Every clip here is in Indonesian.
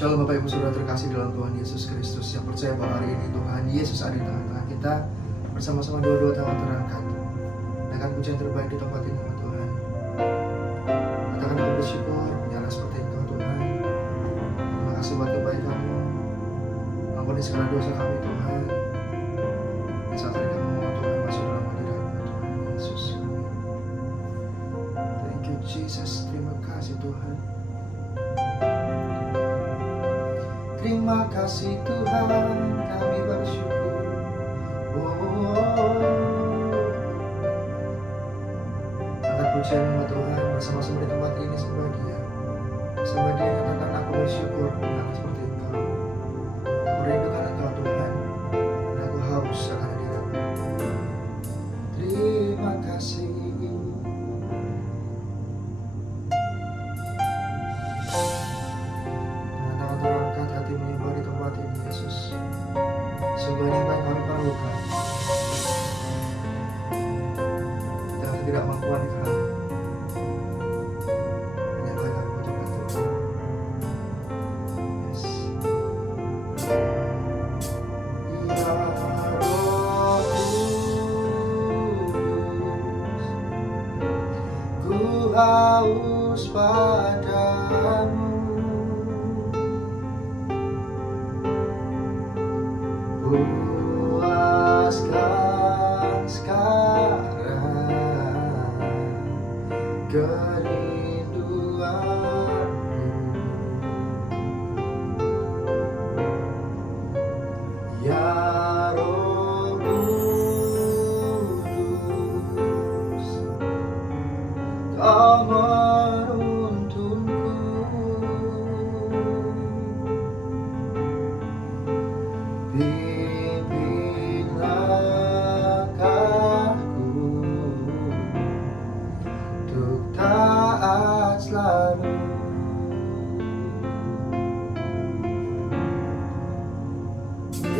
Shalom Bapak Ibu Saudara terkasih dalam Tuhan Yesus Kristus, yang percaya bahwa hari ini Tuhan Yesus ada di tengah-tengah kita, bersama-sama dua-dua tangan terangkat dengan pujian terbaik di tempat ini Tuhan. Katakan aku bersyukur, menyerah seperti Engkau Tuhan. Terima kasih buat kebaikan-Mu. Ampuni segala dosa kami Tuhan. Dan saat ini kami mohon Tuhan masuk dalam hadirat-Mu Tuhan Yesus. Thank you Jesus, terima kasih Tuhan. Terima kasih Tuhan, kami bersyukur. Angkat pujian Tuhan bersama-sama di tempat ini sembah Dia. Sembah Dia katakan aku bersyukur, menyerah seperti Engkau. Aku rindukan Engkau Tuhan, dan aku haus akan hadirat-Mu. Terima kasih. Menyembah di tempat ini Yesus. Sungguh ini yang kami perlukan. Dengan ketidakmampuan kami, hanya Kau yang kami butuhkan Tuhan. Yes. Ya Roh Kudus, ku haus padamu. Puaskan sekarang kerinduanku. Ya Roh Kudus, Kau menuntunku. Selalu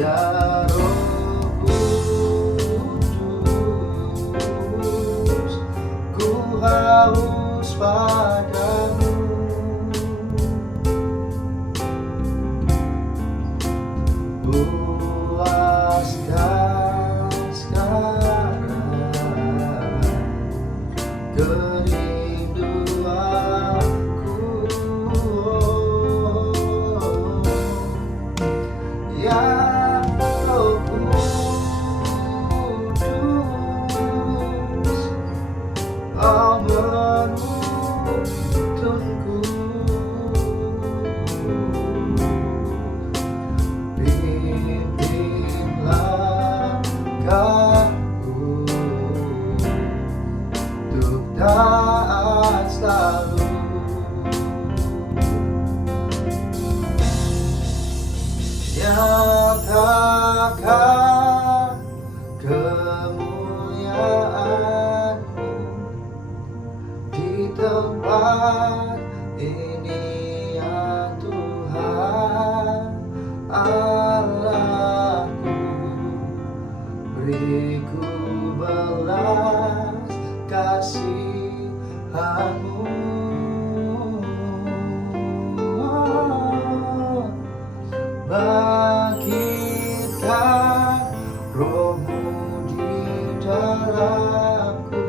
Ya Roh Kudus, ku haus padamu. Puaskan sekarang Ya Roh Kudus, Kau menuntunku. Pimpin langkahku untuk taat selalu. Nyatakan kemuliaan-Mu di tempat ini ya Tuhan Allahku. Beriku belas kasihan-Mu. Bangkitkan Roh-Mu di dalamku,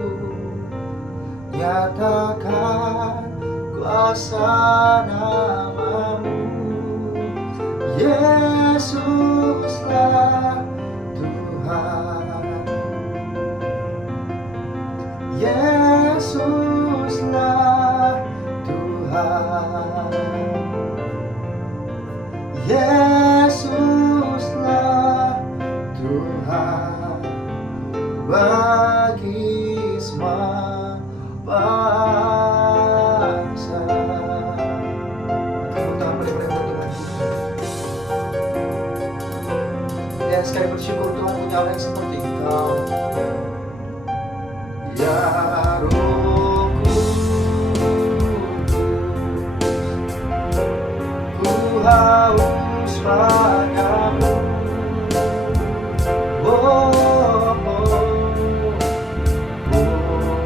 nyatakan kuasa nama-Mu. Yesuslah Tuhan, Yesuslah Tuhan, Yesuslah Tuhan bagi semua bangsa. Tepuk tangan beri Tuhan kita. Ya sekali bersyukur Tuhan punya Allah yang seperti Engkau. Ya Roh Kudus, ku haus padamu.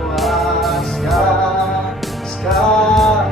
Puaskan sekarang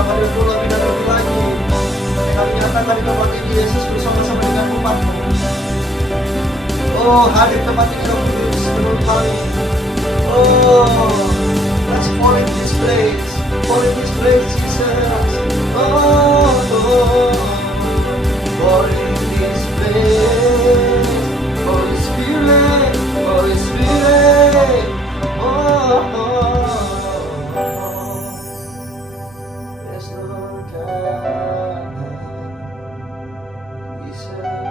hadirat Tuhan lebih dan lebih lagi. Kami nyatakan di tempat ini Yesus bersama-sama dengan umat-Mu. Oh, hadir tempat ini Roh Kudus menurut kami. Oh, let's fall in this place. Fall in this place, Jesus. Oh, fall in this place. Holy Spirit, Holy Spirit. Yes, Lord God. Jesus.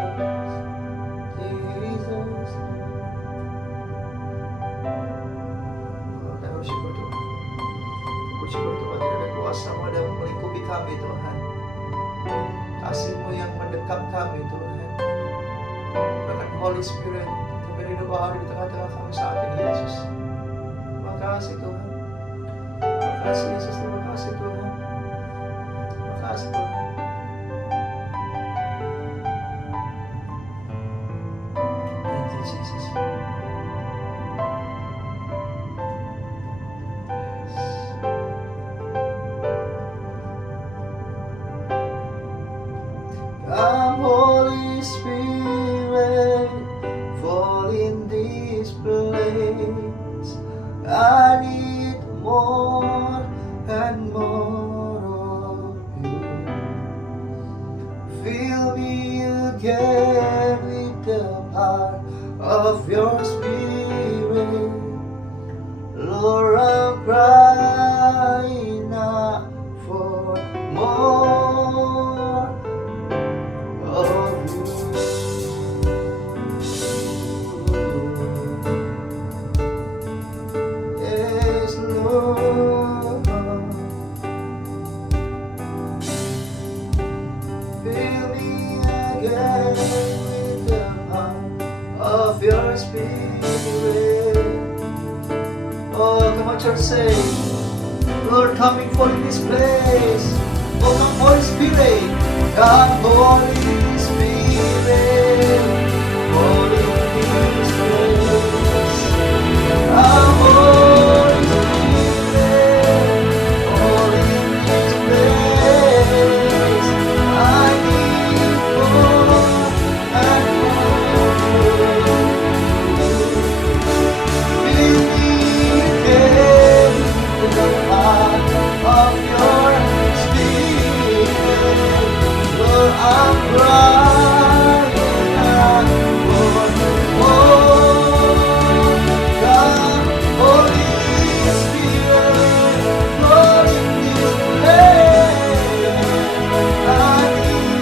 Bersyukur Tuhan. Bersyukur Tuhan tidak ada kuasa-Mu yang melingkupi kami Tuhan. Kasih-Mu yang mendekap kami Tuhan. Bahkan Holy Spirit kami rindu bahwa di tengah-tengah kami saat ini Yesus. Terima kasih Tuhan. Terima kasih Yesus. Terima kasih Tuhan. Terima kasih Tuhan. Thank you Jesus. Come, Holy Spirit, fall in this place. I need more and more of You. Fill me again with the power of Your Spirit. Lord, I'm crying out for more of You. Yes, Lord. Fill me again with the power of Your Spirit. Oh, come on, church, say, Lord, coming for in this place. Oh, come, Holy Spirit. Come, Holy Spirit, fall in this place. Come, Holy Spirit, fall in this place. I need more and more. Fill me again with the power of Your Spirit. Lord, I'm crying out for more. God, Holy Spirit, fall in this place. I need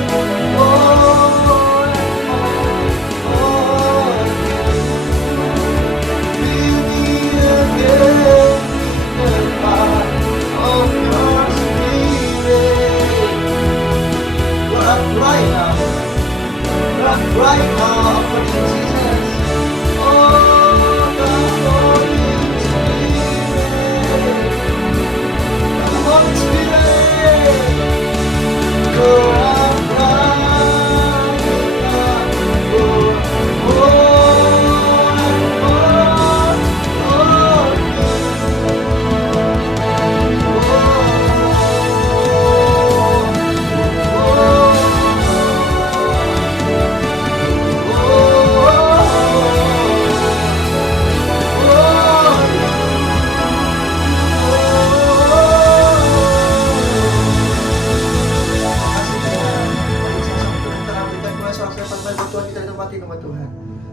more and more of You. Fill me again with the power of Your Spirit. Lord, I'm crying out. Lord, I'm crying out for You, Jesus. Oh, God, Holy Spirit. Come, Holy Spirit. Lord, I'm crying out for more and more of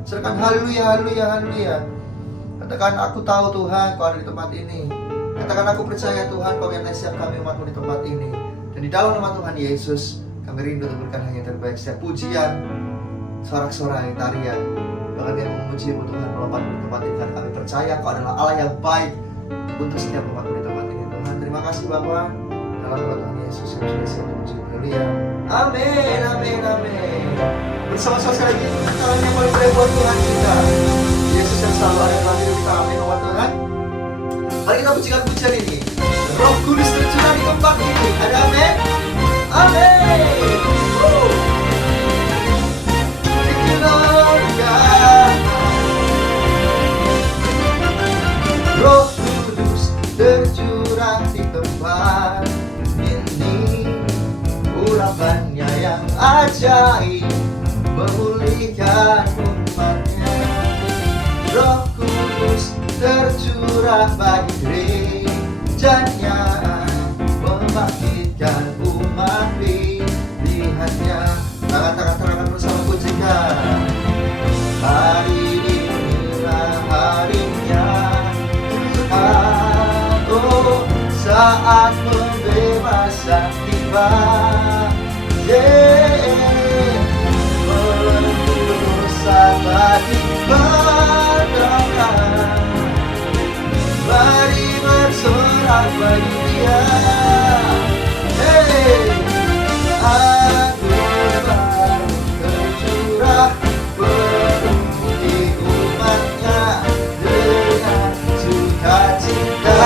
Serahkan haleluya, haleluya, haleluya. Katakan aku tahu Tuhan Kau ada di tempat ini. Katakan aku percaya Tuhan Kau yang siap kami umat-Mu di tempat ini. Dan di dalam nama Tuhan Yesus kami rindu untuk berikan hanya yang terbaik. Setiap pujian, sorak-sorai, tarian, bahkan yang memuji-Mu Tuhan melompat di tempat ini. Karena kami percaya Kau adalah Allah yang baik untuk setiap umat-Mu di tempat ini. Tuhan terima kasih Bapa. Dalam nama Tuhan Yesus yang sudah siap memuji. Haleluya. Amin, amin, amin. Bersama-sama sekali lagi tangan yang paling baik buat Tuhan kita. Yesus yang selalu ada dalam hidup kita. Amin, umat Tuhan. Mari kita pujikan pujian ini. Roh Kudus tercurah di tempat ini. Ada amin? Amin. Thank you Lord God. Roh Kudus tercurah di tempat ini. urapannya yang ajaib memulihkan umatnya. Roh Kudus tercurah bagi gerejanya, membangkitkan umat pilihannya. Tangan-tangan bersama pujikan. Hari inilah harinya Tuhan, oh saat pembebasan tiba. Melebur dosa bagi pertolongan. Mari bersorak bagi Dia. Anugerah baru tercurah penuhi umatnya dengan sukacita.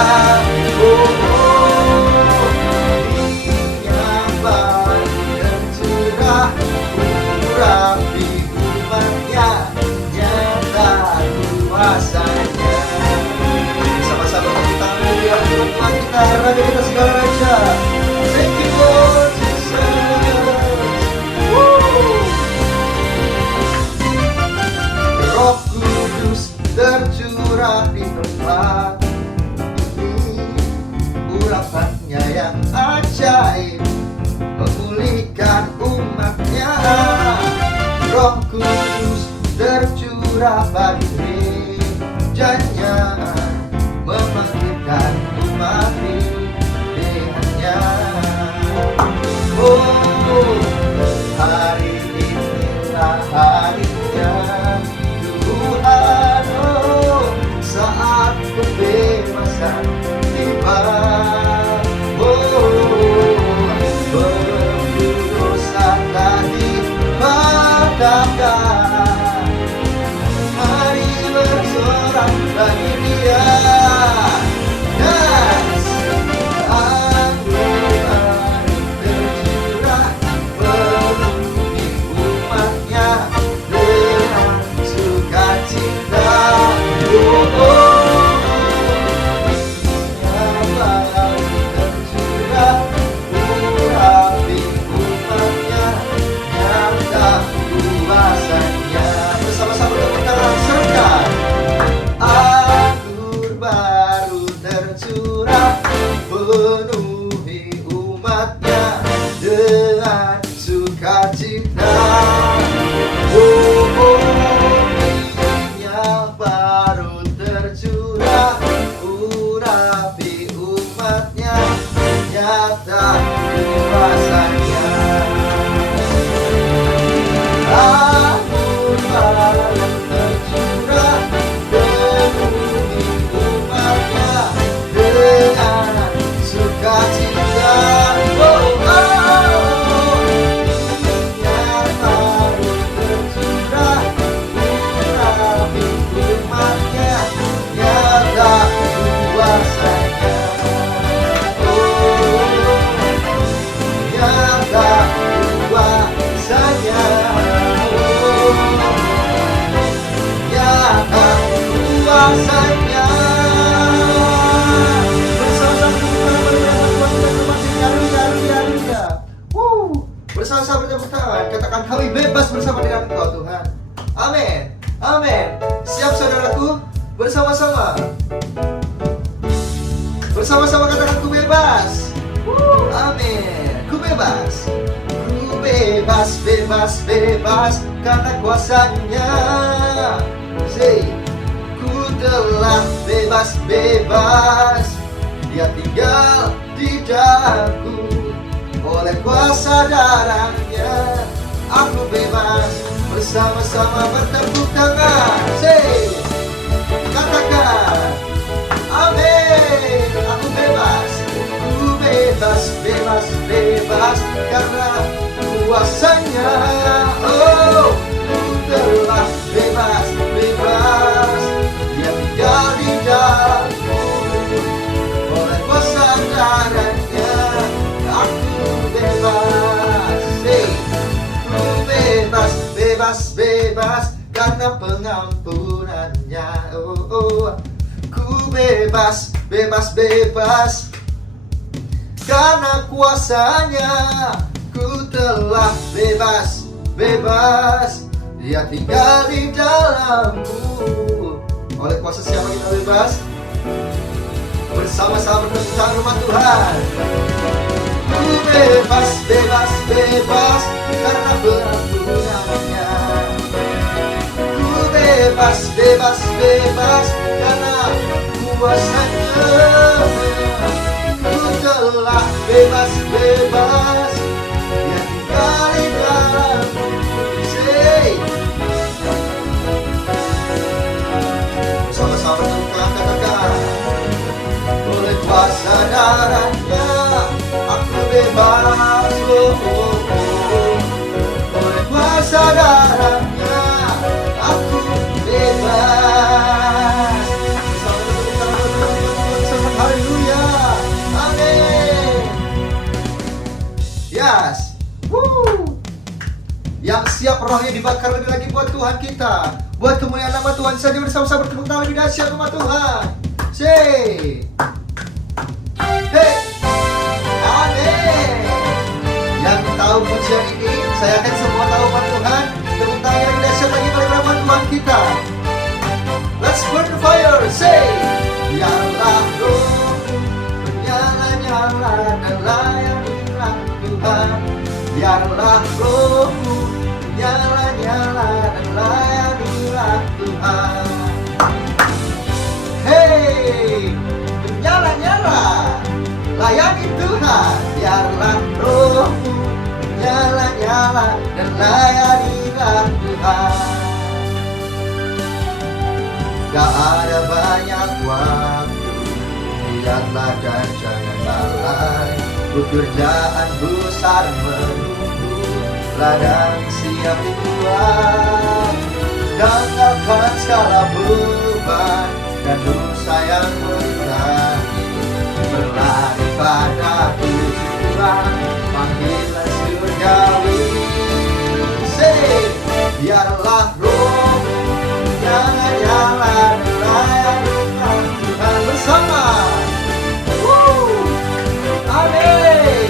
Minyak baru tercurah urapi umatnya, nyata kuasanya. Sama-sama kita mulia Tuhan kita, raja kita segala raja. Thank you Lord Jesus. Roh Kudus tercurah di tempat ini, urapannya yang ajaib memulihkan umatnya. Roh Kudus tercurah bagi gerejanya, membangkitkan umat pilihannya. Oh, hari inilah harinya Tuhan, oh saat pembebasan tiba. Oh, belenggu dosa tadi padamkan. Mari bersorak bagi Dia. Yes, anugerah tercurah penuhi umatnya dengan sukacita. Tercurah urapi umatnya, nyata kuasanya. Bersama-sama tepuk tangan serta. Anggur baru tercurah penuhi umatnya dengan sukacita. Minyak baru tercurah urapi umatnya, nyata kuasanya. Anggur baru tercurah penuhi umatnya dengan sukacita. Minyak baru tercurah urapi umatnya, nyata kuasanya. Nyata kuasanya. Nyata kuasanya. Bersama-sama bertepuk tangan, katakan kami bebas bersama dengan Engkau Tuhan. Amin. Amin. Siap saudaraku? Bersama-sama. Bersama-sama katakan ku bebas. Amin. Ku bebas. Ku bebas, bebas, bebas karena kuasanya. Say, ku telah bebas, bebas. Dia tinggal di dalamku. Oleh kuasa darahnya aku bebas. Bersama-sama bertepuk tangan. Say, katakan amin. Aku bebas. Ku bebas, bebas, bebas karena kuasanya. Oh, ku telah bebas, bebas. Dia tinggal di dalamku. Oleh kuasa darahnya aku bebas. Hey, ku bebas, bebas, bebas karena pengampunannya. Oh, oh. Ku bebas, bebas, bebas karena kuasanya. Ku Ku telah bebas, bebas, Dia tinggal di dalamku. Oleh kuasa siapa kita bebas? Bersama-sama bertepuk tangan rumah Tuhan. Ku bebas, bebas, bebas, karena pengampunannya. Ku bebas, bebas, bebas, karena kuasanya. Ku telah bebas, bebas, Dia tinggal di dalamku. Sama-sama bertepuk katakan. Oleh kuasa darahnya aku bebas, oleh kuasa darahnya aku bebas. Haleluya, amin. Yes, yang siap rohnya dibakar lebih lagi buat Tuhan kita, buat kemuliaan nama Tuhan saja. Bersama-sama bertepuk tangan lebih dahsyat rumah Tuhan. Say, hey, amin. Yang tahu pujian ini, saya yakin semua tahu buat Tuhan. Tepuk tangan yang dahsyat lagi bagi nama Tuhan kita. Let's burn the fire. Say, biarlah roh menyala-nyala dan layanilah Tuhan. Biarlah rohmu menyala-nyala dan layanilah Tuhan. Hey, menyala-nyala, layani Tuhan. Biarlah rohmu menyala-nyala dan layanilah Tuhan. Gak ada banyak waktu, lihatlah dan jangan lalai. Pekerjaan besar menunggu, ladang siap dibuat. Tinggalkan segala beban dan dosa yang menghalangi. Berlari pada tujuan, panggilan surgawi. Say, biarlah roh nyala-nyala dan layanilah Tuhan bersama. Amin.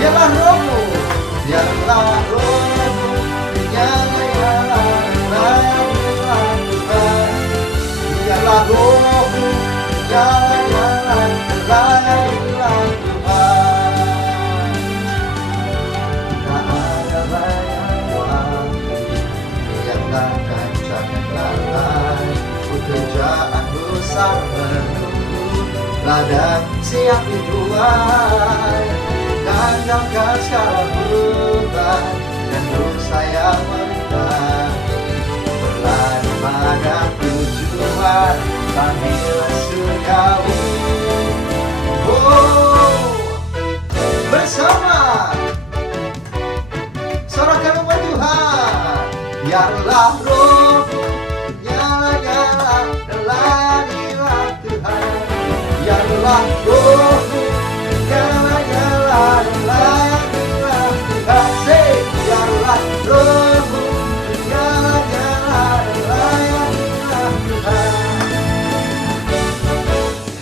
Biarlah rohmu, biarlah rohmu nyala-nyala dan layanilah Tuhan. Biarlah rohmu nyala-nyala dan layanilah Tuhan. Tak ada banyak waktu, lihatlah dan jangan lalai. Pekerjaan besar menunggu, ladang siap dibuat. Tinggalkan segala beban dan dosa yang menghalangi. Berlari pada tujuan, panggilan surgawi. Bersama sorakan umat Tuhan. Biarlah rohmu nyala-nyala dan layanilah Tuhan. Biarlah rohmu nyala-nyala dan layanilah Tuhan. Say, biarlah rohmu nyala-nyala dan layanilah Tuhan.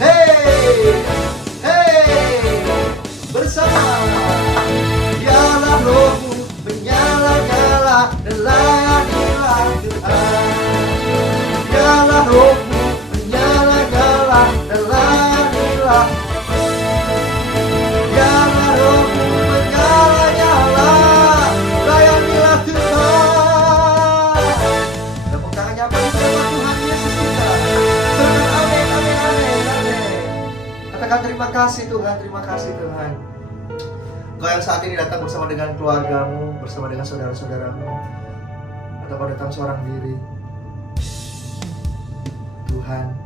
Hey, hey, bersama. Biarlah rohmu menyala-nyala dan layanilah Tuhan. Biarlah rohmu menyala-nyala dan layanilah. Biarlah rohmu menyala-nyala, layanilah Tuhan. Tepuk tangannya bagi nama Tuhan Yesus kita. Amin, amin, amin, amin. Katakan terima kasih Tuhan, terima kasih Tuhan. Engkau yang saat ini datang bersama dengan keluargamu, bersama dengan saudara-saudaramu, atau kau datang seorang diri, Tuhan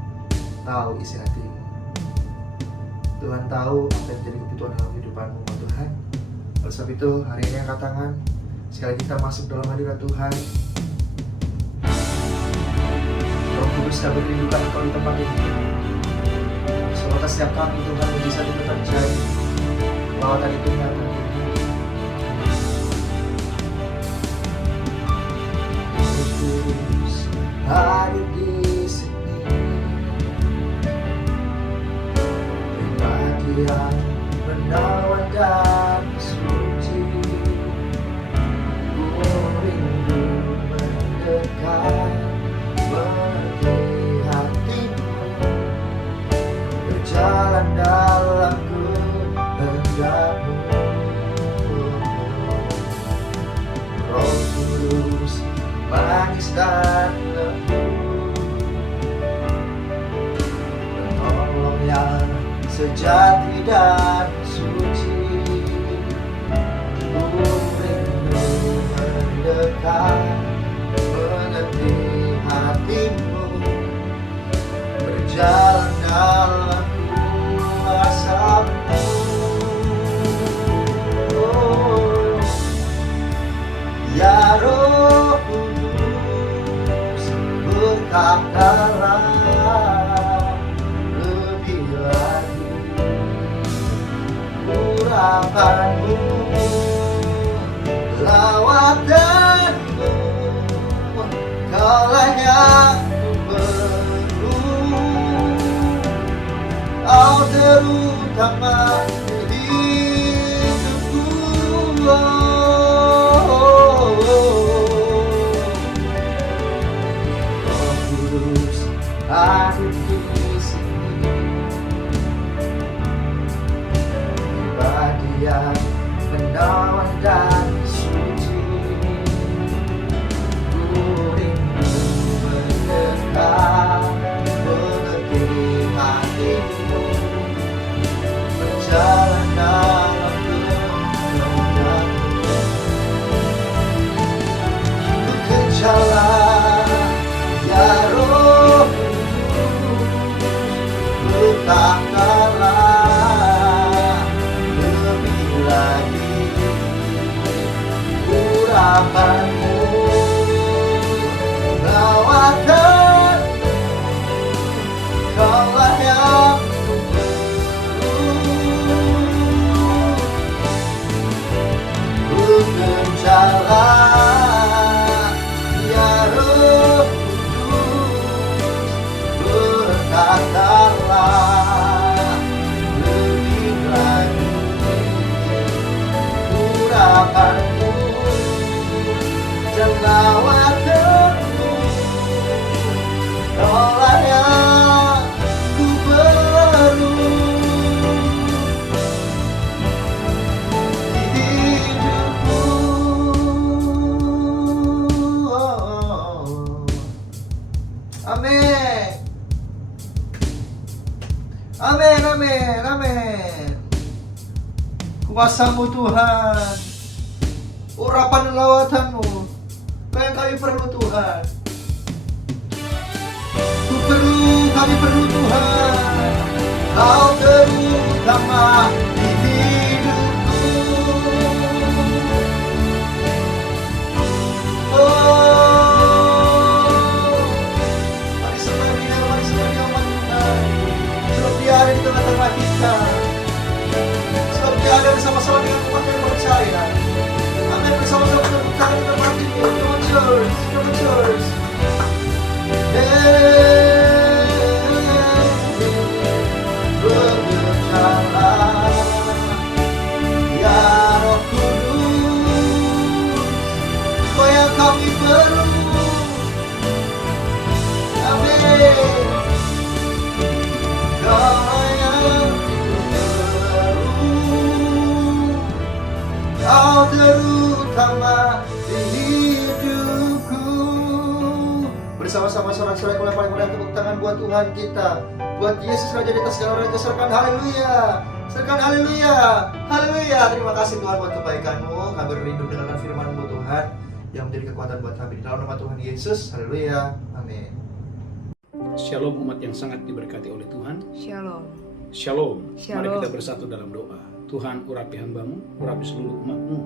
tahu isi hatimu. Tuhan tahu apa yang menjadi kebutuhan dalam kehidupanmu, Tuhan. Oleh sebab itu, hari ini angkat tangan, sekali kita masuk dalam hadirat Tuhan. Roh Kudus kita berindukan Engkau di tempat ini. Semoga setiap kami Tuhan bisa kita percaya bahwa tadi itu nyata. Kudus hadir di sini, pribadi yang menawan dan suci. dan lembut, penolong yang sejati dan suci. Ku rindu mendekat, mengerti hatimu, berjalan dalam kuasa-Mu. Oh, ya Roh Kudus, berkatalah lebih lagi urapan-Mu, lawatanmu, Kaulah yang perlu, Kau terutama di hidupku. Roh Kudus hadir di sini, pribadi yang menawan dan suci. Ku rindu mendekat, mengerti hatimu, berjalan dalam kehendakmu. Ku kejarlah, ya Roh Kudus, letakkanlah lebih lagi urapan-Mu, lawatanmu, Kaulah yang ku kejarlah, ya Roh Kudus, berkatalah lebih lagi urapan-Mu dan lawatanmu, Kaulah yang ku perlu di hidupku. Amin. Amin, amin, amin. Kuasa-Mu Tuhan, urapan dan lawatan-Mu, yang kami perlu Tuhan. Kami perlu Tuhan, Kau terutama di hidupku. Oh, mari semuanya umat Tuhan, sebab Dia ada di tengah-tengah kita, sebab Dia ada bersama-sama dengan umat yang percaya. Amin, bersama-sama tepuk tangan kita mati. Come on church, come on church. Bekerjalah, ya Roh Kudus, Kau yang kami perlu. Amin. Kau yang perlu, Kau terutama di hidupku. Bersama-sama sorak-sorai yang paling mudah, tepuk tangan buat Tuhan kita, buat Yesus Raja di atas segala raja. Serahkan haleluya, serahkan haleluya, haleluya. Terima kasih Tuhan buat kebaikan-Mu. Kami rindu mendengarkan firman-Mu Tuhan, yang menjadi kekuatan buat kami. Di dalam nama Tuhan Yesus, haleluya, amin. Shalom umat yang sangat diberkati oleh Tuhan. Shalom. Shalom. Shalom. Mari kita bersatu dalam doa. Tuhan, urapi hamba-Mu, urapi seluruh umat-Mu.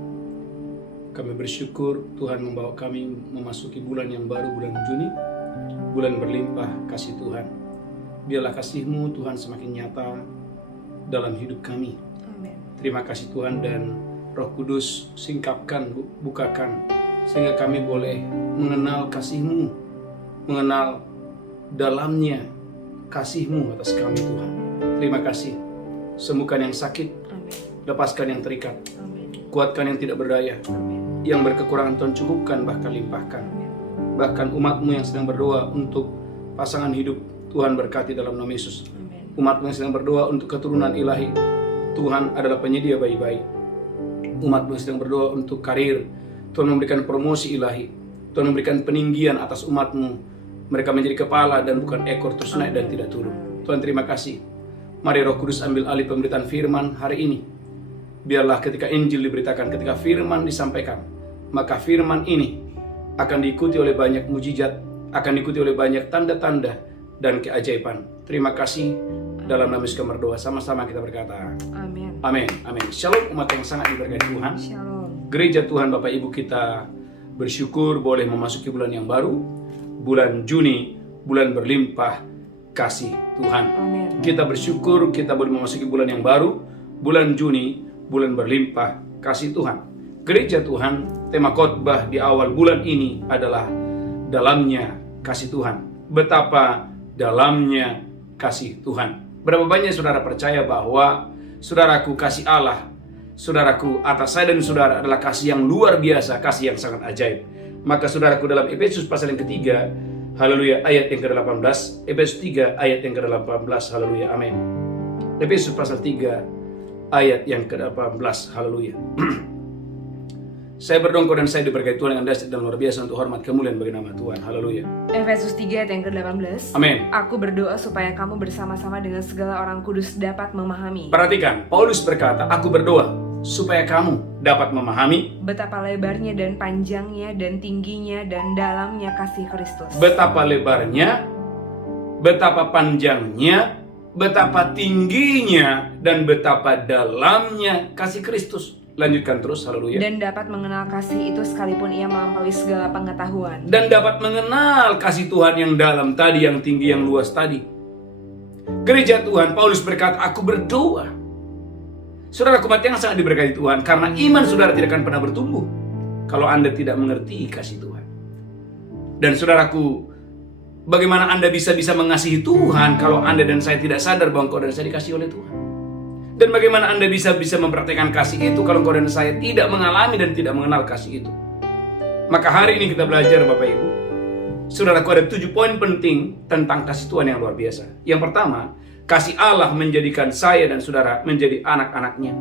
Kami bersyukur Tuhan membawa kami memasuki bulan yang baru, bulan Juni, bulan berlimpah kasih Tuhan. Biarlah kasih-Mu Tuhan semakin nyata dalam hidup kami. Amin. Terima kasih Tuhan, dan Roh Kudus singkapkan, bukakan, sehingga kami boleh mengenal kasih-Mu, mengenal dalamnya kasih-Mu atas kami Tuhan. Terima kasih. Sembuhkan yang sakit, Amin. lepaskan yang terikat, Amin. kuatkan yang tidak berdaya, Amin. yang berkekurangan Tuhan cukupkan, bahkan limpahkan. Amin. Bahkan umat-Mu yang sedang berdoa untuk pasangan hidup, Tuhan berkati dalam nama Yesus. Amin. Umat-Mu yang sedang berdoa untuk keturunan ilahi, Tuhan adalah penyedia bayi-bayi. Umat-Mu yang sedang berdoa untuk karir, Tuhan memberikan promosi ilahi. Tuhan memberikan peninggian atas umat-Mu. Mereka menjadi kepala dan bukan ekor, terus naik dan tidak turun. Tuhan terima kasih. Mari Roh Kudus ambil alih pemberitaan firman hari ini. Biarlah ketika Injil diberitakan, ketika firman disampaikan, maka firman ini akan diikuti oleh banyak mujizat, akan diikuti oleh banyak tanda-tanda dan keajaiban. Terima kasih. Dalam nama Yesus kami berdoa, sama-sama kita berkata Amin. amin, amin. Shalom umat yang sangat diberkati Tuhan. Shalom. Gereja Tuhan Bapak Ibu kita bersyukur boleh memasuki bulan yang baru, bulan Juni, bulan berlimpah kasih Tuhan. Amin. Kita bersyukur kita boleh memasuki bulan yang baru, bulan Juni, bulan berlimpah kasih Tuhan. Gereja Tuhan, tema khotbah di awal bulan ini adalah dalamnya kasih Tuhan. Betapa dalamnya kasih Tuhan. Berapa banyak saudara percaya bahwa saudaraku, kasih Allah, saudaraku, atas saya dan saudara adalah kasih yang luar biasa, kasih yang sangat ajaib. Maka saudaraku, dalam Efesus pasal yang ketiga, haleluya, ayat yang ke-18, Efesus 3 ayat yang ke-18, haleluya, amin. Efesus pasal 3 ayat yang ke-18, haleluya. Saya berdongkol dan saya diberkati Tuhan dengan dahsyat dan luar biasa untuk hormat kemuliaan bagi nama Tuhan, haleluya. Efesus 3 ayat yang ke-18. Amin. Aku berdoa supaya kamu bersama-sama dengan segala orang kudus dapat memahami Perhatikan, Paulus berkata, aku berdoa supaya kamu dapat memahami betapa lebarnya dan panjangnya dan tingginya dan dalamnya kasih Kristus. betapa lebarnya, betapa panjangnya, betapa tingginya, dan betapa dalamnya kasih Kristus. Lanjutkan terus, haleluya. Dan dapat mengenal kasih itu sekalipun ia melampaui segala pengetahuan. Dan dapat mengenal kasih Tuhan yang dalam tadi, yang tinggi, yang luas tadi. Gereja Tuhan, Paulus berkata, aku berdoa. Saudara umat yang sangat diberkati Tuhan, karena iman saudara tidak akan pernah bertumbuh kalau Anda tidak mengerti kasih Tuhan. Dan saudaraku, bagaimana Anda bisa mengasihi Tuhan kalau Anda dan saya tidak sadar bahwa engkau dan saya dikasihi oleh Tuhan? Dan bagaimana Anda bisa mempraktekkan kasih itu kalau engkau dan saya tidak mengalami dan tidak mengenal kasih itu? Maka hari ini kita belajar Bapak Ibu. Saudaraku, ada 7 poin penting tentang kasih Tuhan yang luar biasa. Yang pertama, kasih Allah menjadikan saya dan saudara menjadi anak-anaknya.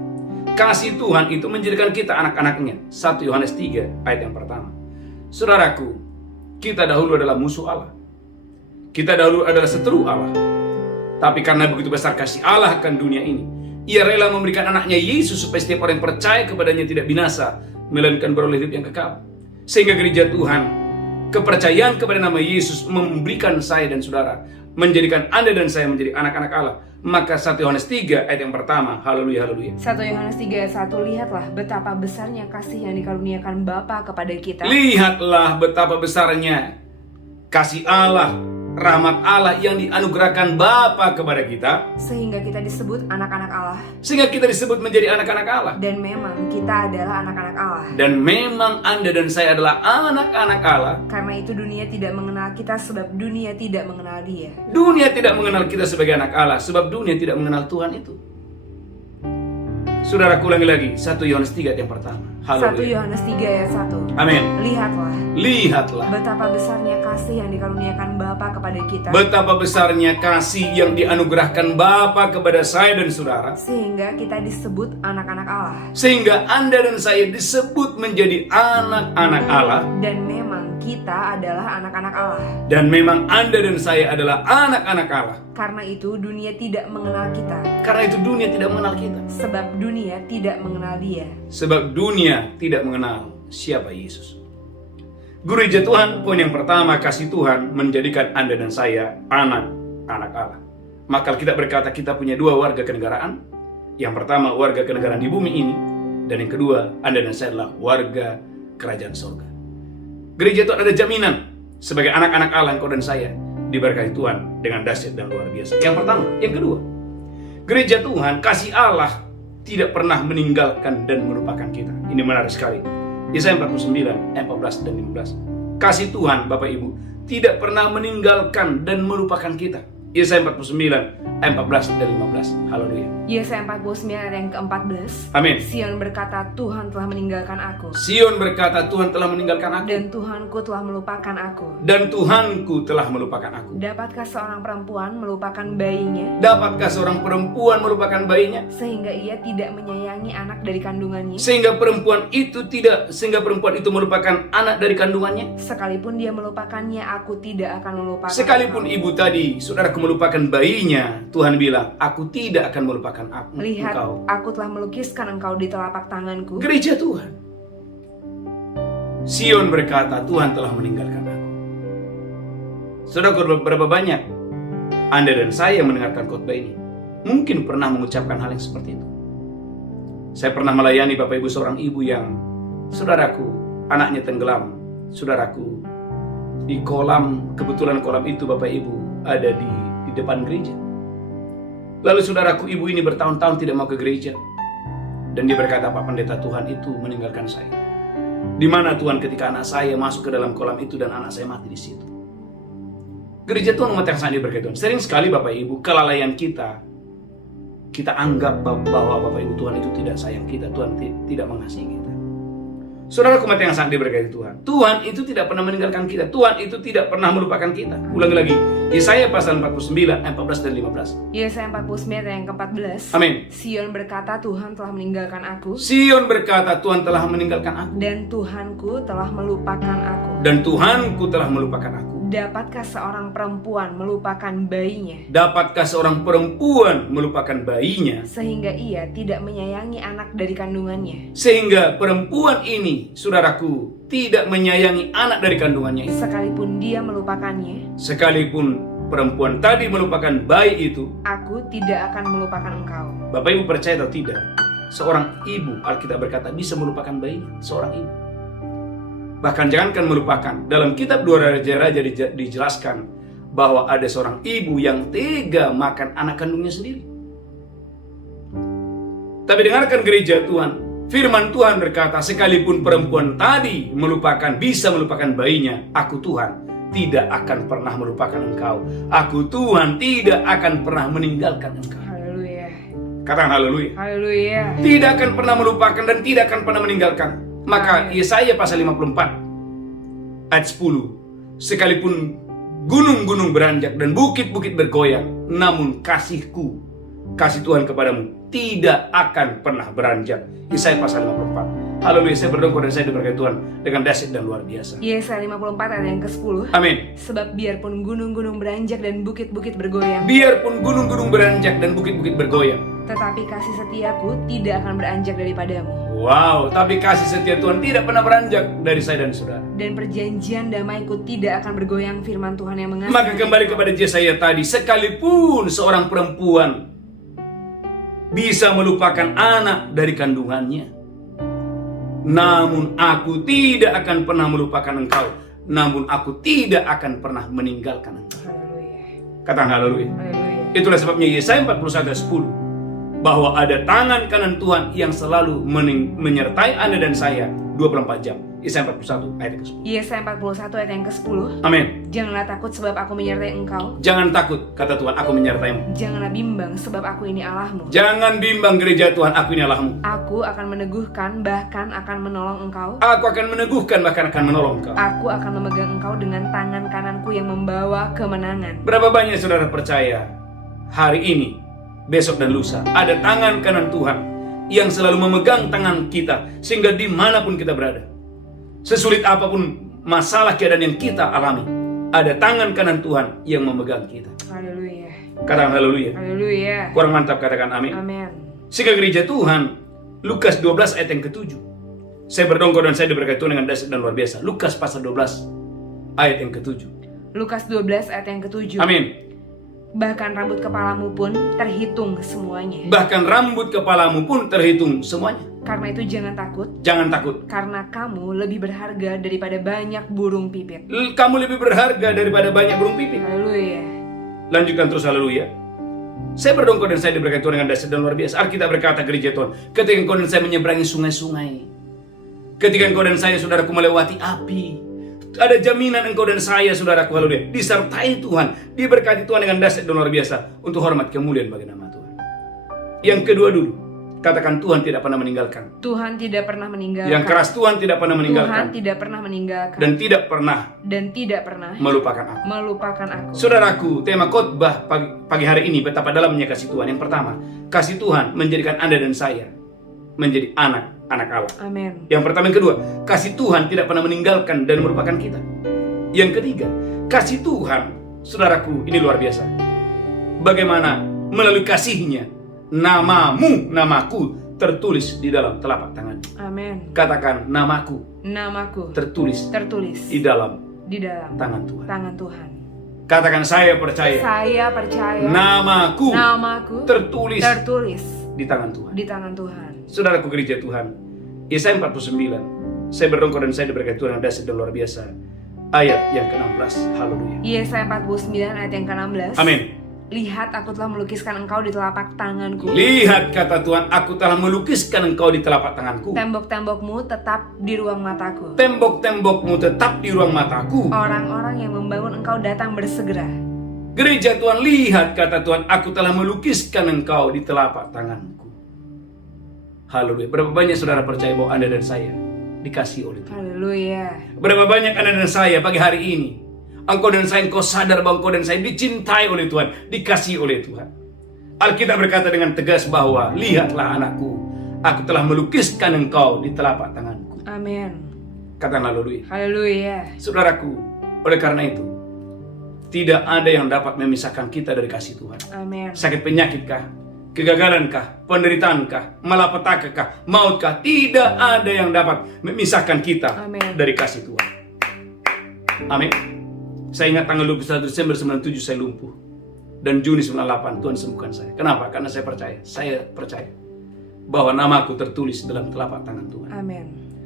Kasih Tuhan itu menjadikan kita anak-anaknya. 1 Yohanes 3 ayat yang pertama. Saudaraku, kita dahulu adalah musuh Allah. Kita dahulu adalah seteru Allah. Tapi karena begitu besar kasih Allah akan dunia ini, Ia rela memberikan anaknya Yesus supaya setiap orang yang percaya kepadanya tidak binasa, melainkan beroleh hidup yang kekal. Sehingga gereja Tuhan, kepercayaan kepada nama Yesus memberikan saya dan saudara, menjadikan Anda dan saya menjadi anak-anak Allah. Maka 1 Yohanes 3 ayat yang pertama, haleluya, haleluya. 1 Yohanes 3 ayat 1, lihatlah betapa besarnya kasih yang dikaruniakan Bapa kepada kita. Lihatlah betapa besarnya kasih Allah, rahmat Allah yang dianugerahkan Bapa kepada kita, Sehingga kita disebut anak-anak Allah. sehingga kita disebut menjadi anak-anak Allah. Dan memang kita adalah anak-anak Allah. Dan memang Anda dan saya adalah anak-anak Allah. Karena itu dunia tidak mengenal kita sebab dunia tidak mengenal Dia. Dunia tidak mengenal kita sebagai anak Allah, sebab dunia tidak mengenal Tuhan itu. Saudara, ulangi lagi 1 Yohanes 3 ayat yang pertama. 1 Haleluya. Yohanes 3 ayat 1. Amin. Lihatlah Lihatlah betapa besarnya kasih yang dikaruniakan Bapa kepada kita, betapa besarnya kasih yang dianugerahkan Bapa kepada saya dan saudara, sehingga kita disebut anak-anak Allah. sehingga Anda dan saya disebut menjadi anak-anak Allah. Dan memang kita adalah anak-anak Allah. Dan memang Anda dan saya adalah anak-anak Allah. Karena itu dunia tidak mengenal kita, Karena itu dunia tidak mengenal kita, sebab dunia tidak mengenal Dia. sebab dunia tidak mengenal siapa Yesus. Gereja Tuhan, poin yang pertama, kasih Tuhan menjadikan Anda dan saya anak-anak Allah. Maka kita berkata kita punya 2 warga kenegaraan. Yang pertama, warga kenegaraan di bumi ini. Dan yang kedua, Anda dan saya adalah warga kerajaan surga. Gereja Tuhan ada jaminan sebagai anak-anak Allah, engkau dan saya diberkati Tuhan dengan dahsyat dan luar biasa. Yang pertama. Yang kedua, gereja Tuhan, kasih Allah tidak pernah meninggalkan dan melupakan kita. Ini menarik sekali. Yesaya 49, 14 dan 15. Kasih Tuhan, Bapak Ibu, tidak pernah meninggalkan dan melupakan kita. Yesaya 49 ayat 14 dan 15. Haleluya. Yesaya 49 ayat yang ke-14. Amin. Sion berkata, Tuhan telah meninggalkan aku, Sion berkata, Tuhan telah meninggalkan aku, dan Tuhanku telah melupakan aku. dan Tuhanku telah melupakan aku. Dapatkah seorang perempuan melupakan bayinya, Dapatkah seorang perempuan melupakan bayinya, sehingga ia tidak menyayangi anak dari kandungannya? sehingga perempuan itu melupakan anak dari kandungannya? Sekalipun dia melupakannya, aku tidak akan melupakan Sekalipun engkau. ibu tadi, saudaraku, melupakan bayinya, Tuhan bilang, aku tidak akan melupakan Lihat, engkau. aku telah melukiskan engkau di telapak tanganku. Gereja Tuhan. Sion berkata, Tuhan telah meninggalkan aku. Saudara, berapa banyak Anda dan saya yang mendengarkan khotbah ini mungkin pernah mengucapkan hal yang seperti itu. Saya pernah melayani Bapak Ibu seorang ibu yang, saudaraku, anaknya tenggelam. Saudaraku, di kolam, kebetulan kolam itu Bapak Ibu ada di depan gereja. Lalu saudaraku, ibu ini bertahun-tahun tidak mau ke gereja. Dan dia berkata, Pak Pendeta, Tuhan itu meninggalkan saya. Di mana Tuhan ketika anak saya masuk ke dalam kolam itu dan anak saya mati di situ. Gereja Tuhan umat yang sangat diberkati. Sering sekali Bapak Ibu, kelalaian kita anggap bahwa Bapak Ibu Tuhan itu tidak sayang kita, Tuhan tidak mengasihi kita. Saudara umat yang sangat diberkati Tuhan, Tuhan itu tidak pernah meninggalkan kita, Tuhan itu tidak pernah melupakan kita. Ulangi lagi, Yesaya pasal 49 ayat 14 dan 15. Yesaya 49 ayat yang ke-14. Amin. Sion berkata, Tuhan telah meninggalkan aku, Sion berkata, Tuhan telah meninggalkan aku, dan Tuhanku telah melupakan aku. dan Tuhanku telah melupakan aku. Dapatkah seorang perempuan melupakan bayinya, Dapatkah seorang perempuan melupakan bayinya, sehingga ia tidak menyayangi anak dari kandungannya? sehingga perempuan ini, saudaraku, tidak menyayangi anak dari kandungannya itu. Sekalipun dia melupakannya, Sekalipun perempuan tadi melupakan bayi itu, aku tidak akan melupakan engkau. Bapak Ibu percaya atau tidak, seorang ibu, Alkitab berkata, bisa melupakan bayinya, seorang ibu. Bahkan jangankan melupakan, dalam kitab 2 Raja-Raja dijelaskan bahwa ada seorang ibu yang tega makan anak kandungnya sendiri. Tapi dengarkan gereja Tuhan, firman Tuhan berkata, sekalipun perempuan tadi bisa melupakan bayinya, aku Tuhan tidak akan pernah melupakan engkau. Aku Tuhan tidak akan pernah meninggalkan engkau. Haleluya. Katakan haleluya. Haleluya. Tidak akan pernah melupakan dan tidak akan pernah meninggalkan. Maka Yesaya pasal 54 ayat 10, sekalipun gunung-gunung beranjak dan bukit-bukit bergoyang, namun kasih Tuhan kepadamu tidak akan pernah beranjak. Yesaya pasal 54. Haleluya, saya berdoa dan saya diberkati Tuhan dengan dahsyat dan luar biasa. Yesaya 54 ayat yang ke-10. Amin. Sebab biarpun gunung-gunung beranjak dan bukit-bukit bergoyang, Biarpun gunung-gunung beranjak dan bukit-bukit bergoyang, tetapi kasih setiaku tidak akan beranjak daripadamu. wow, tapi kasih setia Tuhan tidak pernah beranjak dari saya dan saudara. Dan perjanjian damaiku tidak akan bergoyang, firman Tuhan yang mengasihi. Maka kembali kepada Yesaya tadi, sekalipun seorang perempuan bisa melupakan anak dari kandungannya, namun aku tidak akan pernah melupakan engkau, namun aku tidak akan pernah meninggalkan engkau. Haleluya. Katakan haleluya. Haleluya. Itulah sebabnya Yesaya 41 ayat 10, bahwa ada tangan kanan Tuhan yang selalu menyertai Anda dan saya 24 jam. Yesaya 41 ayat ke-10. Yesaya 41 ayat yang ke-10. Amin. Janganlah takut sebab aku menyertai engkau. Jangan takut, kata Tuhan, aku menyertaimu. Janganlah bimbang sebab aku ini Allahmu. Jangan bimbang gereja Tuhan, aku ini Allahmu. Aku akan meneguhkan, bahkan akan menolong engkau. Aku akan meneguhkan, bahkan akan menolong engkau. Aku akan memegang engkau dengan tangan kananku yang membawa kemenangan. Berapa banyak saudara percaya hari ini, besok dan lusa, ada tangan kanan Tuhan yang selalu memegang tangan kita, sehingga dimanapun kita berada, sesulit apapun masalah keadaan yang kita alami, ada tangan kanan Tuhan yang memegang kita. Haleluya. Katakan haleluya. Haleluya. Kurang mantap, katakan amin. Amin. Sehingga gereja Tuhan, Lukas 12 ayat yang ke-7, saya berdongkol dan saya diberkati Tuhan dengan dahsyat dan luar biasa. Lukas pasal 12 ayat yang ke-7. Lukas 12 ayat yang ke-7. Amin. Bahkan rambut kepalamu pun terhitung semuanya. Bahkan rambut kepalamu pun terhitung semuanya. Karena itu jangan takut, Jangan takut. karena kamu lebih berharga daripada banyak burung pipit. Kamu lebih berharga daripada banyak burung pipit. Haleluya. Lanjutkan terus, haleluya. Saya berdongkol dan saya diberkati Tuhan dengan dahsyat dan luar biasa. Alkitab berkata, gereja Tuhan, ketika engkau dan saya menyeberangi sungai-sungai, ketika engkau dan saya, saudaraku, melewati api, Ada jaminan engkau dan saya, saudaraku, haleluya, disertai Tuhan, diberkati Tuhan dengan dahsyat dan luar biasa untuk hormat kemuliaan bagi nama Tuhan. Yang kedua dulu, katakan Tuhan tidak pernah meninggalkan. Tuhan tidak pernah meninggalkan. Yang keras, Tuhan tidak pernah meninggalkan. Tuhan tidak pernah meninggalkan. Dan tidak pernah melupakan aku. Melupakan aku. Saudaraku, tema khotbah pagi hari ini betapa dalamnya kasih Tuhan. Yang pertama, kasih Tuhan menjadikan Anda dan saya menjadi anak Allah. Amin. Yang pertama, yang kedua, kasih Tuhan tidak pernah meninggalkan dan melupakan kita. Yang ketiga, kasih Tuhan, saudaraku, ini luar biasa. Bagaimana melalui kasihnya namaku tertulis di dalam telapak tangannya. Amin. Katakan, namaku tertulis di dalam tangan Tuhan. Tangan Tuhan. Katakan, saya percaya. Saya percaya. Namaku tertulis di tangan Tuhan. Di tangan Tuhan. Saudaraku gereja Tuhan, Yesaya 49, saya berdoa dan saya diberkati Tuhan yang dahsyat dan luar biasa. Ayat yang ke-16, haleluya. Yesaya 49 ayat yang ke-16. Amin. Lihat, aku telah melukiskan engkau di telapak tanganku. Lihat, kata Tuhan, aku telah melukiskan engkau di telapak tanganku. Tembok-tembokmu tetap di ruang mataku. Tembok-tembokmu tetap di ruang mataku. Orang-orang yang membangun engkau datang bersegera. Gereja Tuhan, lihat, kata Tuhan, aku telah melukiskan engkau di telapak tanganku. Haleluya. Berapa banyak saudara percaya bahwa Anda dan saya dikasih oleh Tuhan? Haleluya. Berapa banyak Anda dan saya pagi hari ini, engkau dan saya, engkau sadar bahwa engkau dan saya dicintai oleh Tuhan, dikasih oleh Tuhan. Alkitab berkata dengan tegas bahwa, lihatlah anakku, aku telah melukiskan engkau di telapak tanganku. Amin. Katakan haleluya. Haleluya. Saudaraku, oleh karena itu, tidak ada yang dapat memisahkan kita dari kasih Tuhan. Amin. Sakit penyakitkah? Kegagalanankah? Penderitaankah? Malapetaka, mautkah? Tidak ada yang dapat memisahkan kita dari kasih Tuhan. Amin. Saya ingat tanggal 21 Desember 97 saya lumpuh. Dan Juni 98 Tuhan sembuhkan saya. Kenapa? Karena saya percaya bahwa namaku tertulis dalam telapak tangan Tuhan. Amin.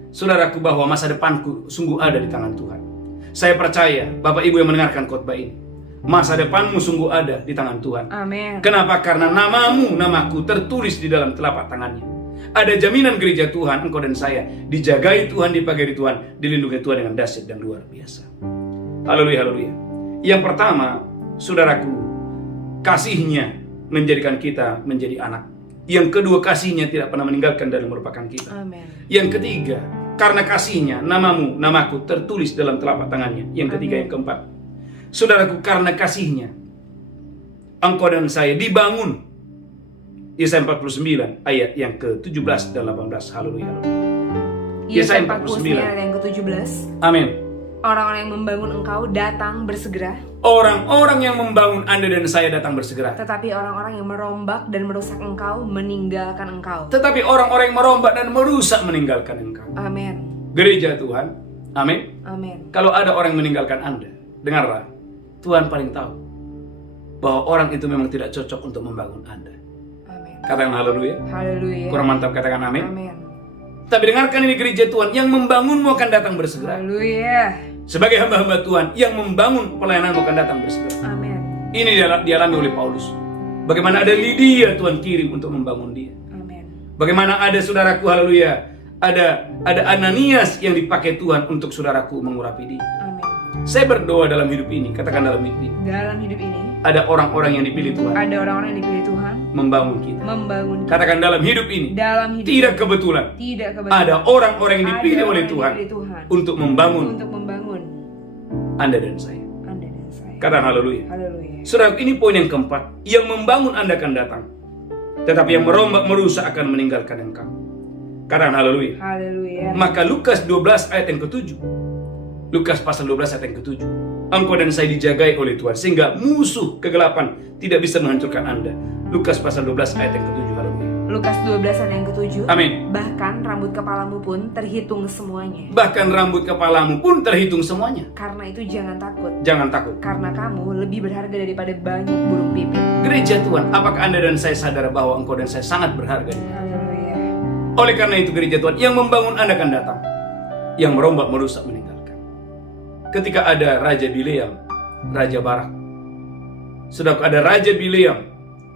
Saudaraku, bahwa masa depanku sungguh ada di tangan Tuhan. Saya percaya, Bapak Ibu yang mendengarkan khotbah ini, masa depanmu sungguh ada di tangan Tuhan. Amin. Kenapa? Karena namaku tertulis di dalam telapak tangannya. Ada jaminan gereja Tuhan, engkau dan saya dijagai Tuhan, dipagari Tuhan, dilindungi Tuhan dengan dahsyat dan luar biasa. Haleluya, haleluya. Yang pertama, saudaraku, kasihnya menjadikan kita menjadi anak. Yang kedua, kasihnya tidak pernah meninggalkan dan merupakan kita. Amin. Yang ketiga, karena kasihnya namaku tertulis dalam telapak tangannya. Yang ketiga, yang keempat, saudaraku, karena kasihnya engkau dan saya dibangun. Yesaya 49 ayat yang ke-17 dan 18. Haleluya. Yesaya 49 ayat yang ke-17. Amin. Orang-orang yang membangun engkau datang bersegera. Orang-orang yang membangun Anda dan saya datang bersegera. Tetapi orang-orang yang merombak dan merusak engkau meninggalkan engkau. Tetapi orang-orang yang merombak dan merusak meninggalkan engkau. Amin. Gereja Tuhan. Amin. Amin. Kalau ada orang yang meninggalkan Anda, dengarlah, Tuhan paling tahu bahwa orang itu memang tidak cocok untuk membangun Anda. Amin. Katakan haleluya. Haleluya. Kurang mantap, katakan amin. Amin. Tapi dengarkan ini gereja Tuhan, yang membangunmu akan datang bersegera. Haleluya. Sebagai hamba-hamba Tuhan, yang membangun pelayananmu akan datang bersegera. Amin. Ini dialami oleh Paulus. Bagaimana ada Lydia Tuhan kirim untuk membangun dia. Amin. Bagaimana ada saudaraku, haleluya, ada Ananias yang dipakai Tuhan untuk saudaraku mengurapi dia. Amin. Saya berdoa dalam hidup ini, katakan dalam hidup ini, Dalam hidup ini ada orang-orang yang dipilih Tuhan ada orang-orang yang dipilih Tuhan membangun kita. membangun kita. Katakan dalam hidup ini, Dalam hidup tidak ini kebetulan, tidak kebetulan ada orang-orang yang dipilih Ada oleh orang yang Tuhan dipilih Tuhan untuk membangun untuk membangun Anda dan saya. Anda dan saya. Katakan haleluya. Haleluya. Saudara, ini poin yang keempat. Yang membangun Anda akan datang, tetapi yang merombak merusak akan meninggalkan engkau. Katakan haleluya. Haleluya. Maka Lukas 12 ayat yang ke-7. Lukas pasal 12 ayat yang ke-7. Engkau dan saya dijagai oleh Tuhan sehingga musuh kegelapan tidak bisa menghancurkan Anda. Lukas pasal 12 ayat yang ke-7. Haleluya. Lukas 12 ayat yang ke-7. Amin. Bahkan rambut kepalamu pun terhitung semuanya. Bahkan rambut kepalamu pun terhitung semuanya. Karena itu jangan takut. Jangan takut. Karena kamu lebih berharga daripada banyak burung pipit. Gereja Tuhan, apakah Anda dan saya sadar bahwa engkau dan saya sangat berharga? Haleluya. Oleh karena itu gereja Tuhan, yang membangun Anda akan datang, yang merombak merusak meninggalkan. Ketika ada Raja Bileam, Raja Barak, saudaraku, ada Raja Bileam,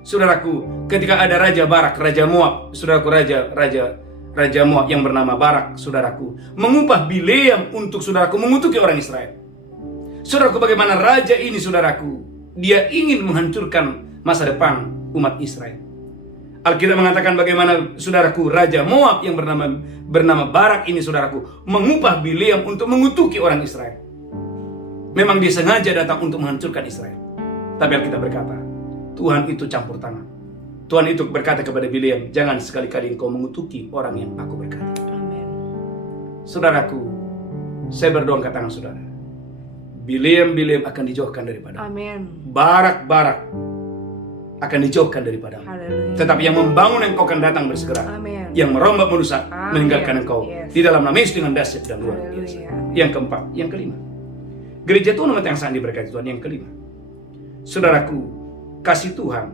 saudaraku, ketika ada Raja Barak, Raja Moab, saudaraku, Raja Raja Moab yang bernama Barak, saudaraku, mengupah Bileam untuk saudaraku mengutuki orang Israel. Saudaraku, bagaimana raja ini, saudaraku, dia ingin menghancurkan masa depan umat Israel. Alkitab mengatakan bagaimana, saudaraku, Raja Moab yang bernama Barak ini, saudaraku, mengupah Bileam untuk mengutuki orang Israel. Memang dia sengaja datang untuk menghancurkan Israel. Tapi Alkitab berkata, Tuhan itu campur tangan. Tuhan itu berkata kepada Bileam, jangan sekali-kali engkau mengutuki orang yang aku berkati. Amin. Saudaraku, saya berdoa angkat tangan saudara. Bileam akan dijauhkan daripada. Amin. Barak akan dijauhkan daripada. Haleluya. Tetapi yang membangun engkau akan datang bersegera. Amin. Yang merombak merusak, Amin. meninggalkan engkau Yes. di dalam nama Yesus dengan dahsyat dan luar Haleluya. biasa. Yang keempat, yang kelima. Gereja Tuhan umat yang sangat diberkati Tuhan. Yang kelima, saudaraku, kasih Tuhan,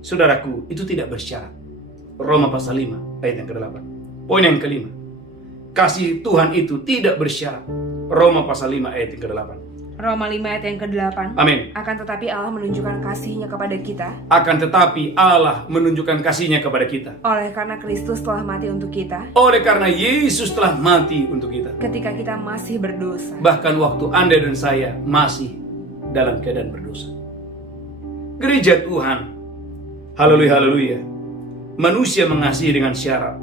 saudaraku, itu tidak bersyarat. Roma pasal 5 ayat yang ke-8. Poin yang kelima, kasih Tuhan itu tidak bersyarat. Roma pasal 5 ayat yang ke-8. Roma 5 ayat yang ke-8. Amin. Akan tetapi Allah menunjukkan kasih-Nya kepada kita Akan tetapi Allah menunjukkan kasih-Nya kepada kita oleh karena Kristus telah mati untuk kita oleh karena Yesus telah mati untuk kita. ketika kita masih berdosa. Bahkan waktu Anda dan saya masih dalam keadaan berdosa. Gereja Tuhan, haleluya, manusia mengasihi dengan syarat.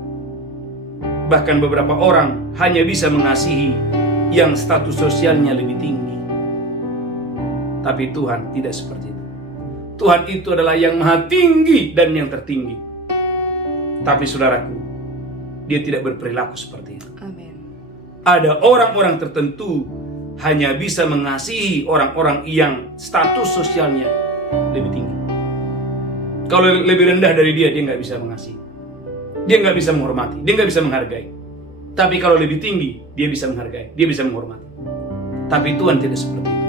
Bahkan beberapa orang hanya bisa mengasihi yang status sosialnya lebih tinggi. Tapi Tuhan tidak seperti itu. Tuhan itu adalah yang maha tinggi dan yang tertinggi. Tapi saudaraku, dia tidak berperilaku seperti itu. Amin. Ada orang-orang tertentu hanya bisa mengasihi orang-orang yang status sosialnya lebih tinggi. Kalau lebih rendah dari dia nggak bisa mengasihi. Dia nggak bisa menghormati, dia nggak bisa menghargai. Tapi kalau lebih tinggi, dia bisa menghargai, dia bisa menghormati. Tapi Tuhan tidak seperti itu.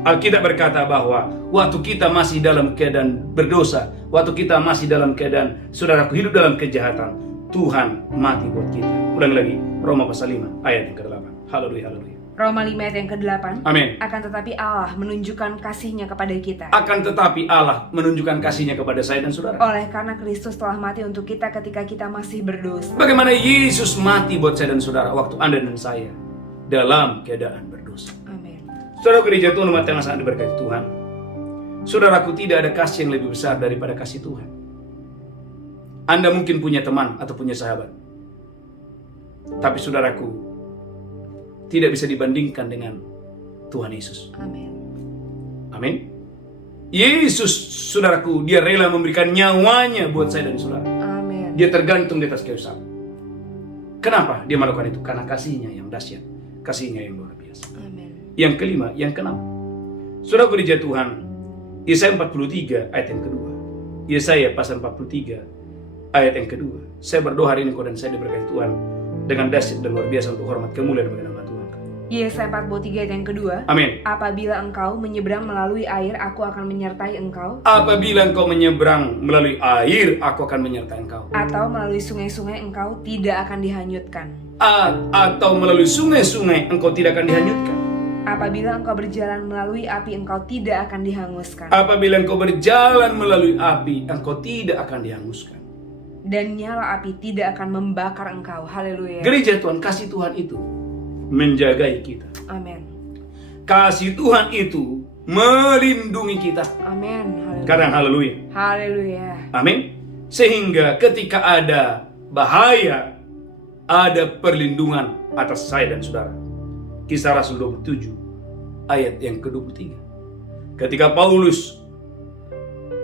Alkitab berkata bahwa waktu kita masih dalam keadaan berdosa, waktu kita masih dalam keadaan, saudaraku, hidup dalam kejahatan, Tuhan mati buat kita. Ulang lagi, Roma pasal 5 ayat yang ke-8. Haleluya. Roma 5 ayat yang ke-8. Amin. Akan tetapi Allah menunjukkan kasih-Nya kepada kita Akan tetapi Allah menunjukkan kasih-Nya kepada saya dan saudara. oleh karena Kristus telah mati untuk kita ketika kita masih berdosa. Bagaimana Yesus mati buat saya dan saudara waktu Anda dan saya dalam keadaan berdosa. Amin. Saudara, gereja Tuhan umat yang sangat diberkati Tuhan, saudaraku, tidak ada kasih yang lebih besar daripada kasih Tuhan. Anda mungkin punya teman atau punya sahabat, tapi saudaraku, tidak bisa dibandingkan dengan Tuhan Yesus. Amin. Amin. Yesus, saudaraku, dia rela memberikan nyawanya buat saya dan saudara. Amin. Dia tergantung di atas kayu salib. Kenapa dia melakukan itu? Karena kasih-Nya yang dahsyat, kasih-Nya yang luar biasa. Amin. Yang kelima, yang keenam, saudara gereja Tuhan, Yesaya 43 ayat yang kedua. Yesaya pasal 43 ayat yang kedua. Saya berdoa hari ini kau dan saya diberkati Tuhan dengan dahsyat dan luar biasa untuk hormat kemuliaan bagi nama Tuhan. Yesaya 43 ayat yang kedua. Amin. Apabila engkau menyeberang melalui air, aku akan menyertai engkau. Apabila engkau menyeberang melalui air, aku akan menyertai engkau. Atau melalui sungai-sungai, engkau tidak akan dihanyutkan. Atau melalui sungai-sungai, engkau tidak akan dihanyutkan. Apabila engkau berjalan melalui api, engkau tidak akan dihanguskan. Apabila engkau berjalan melalui api, engkau tidak akan dihanguskan. Dan nyala api tidak akan membakar engkau. Haleluya. Gereja Tuhan, kasih Tuhan itu menjagai kita. Amin. Kasih Tuhan itu melindungi kita. Amin. Haleluya. Kadang haleluya. Haleluya. Amin. Sehingga ketika ada bahaya, ada perlindungan atas saya dan saudara. Kisah Rasul 27 ayat yang ke-23. Ketika Paulus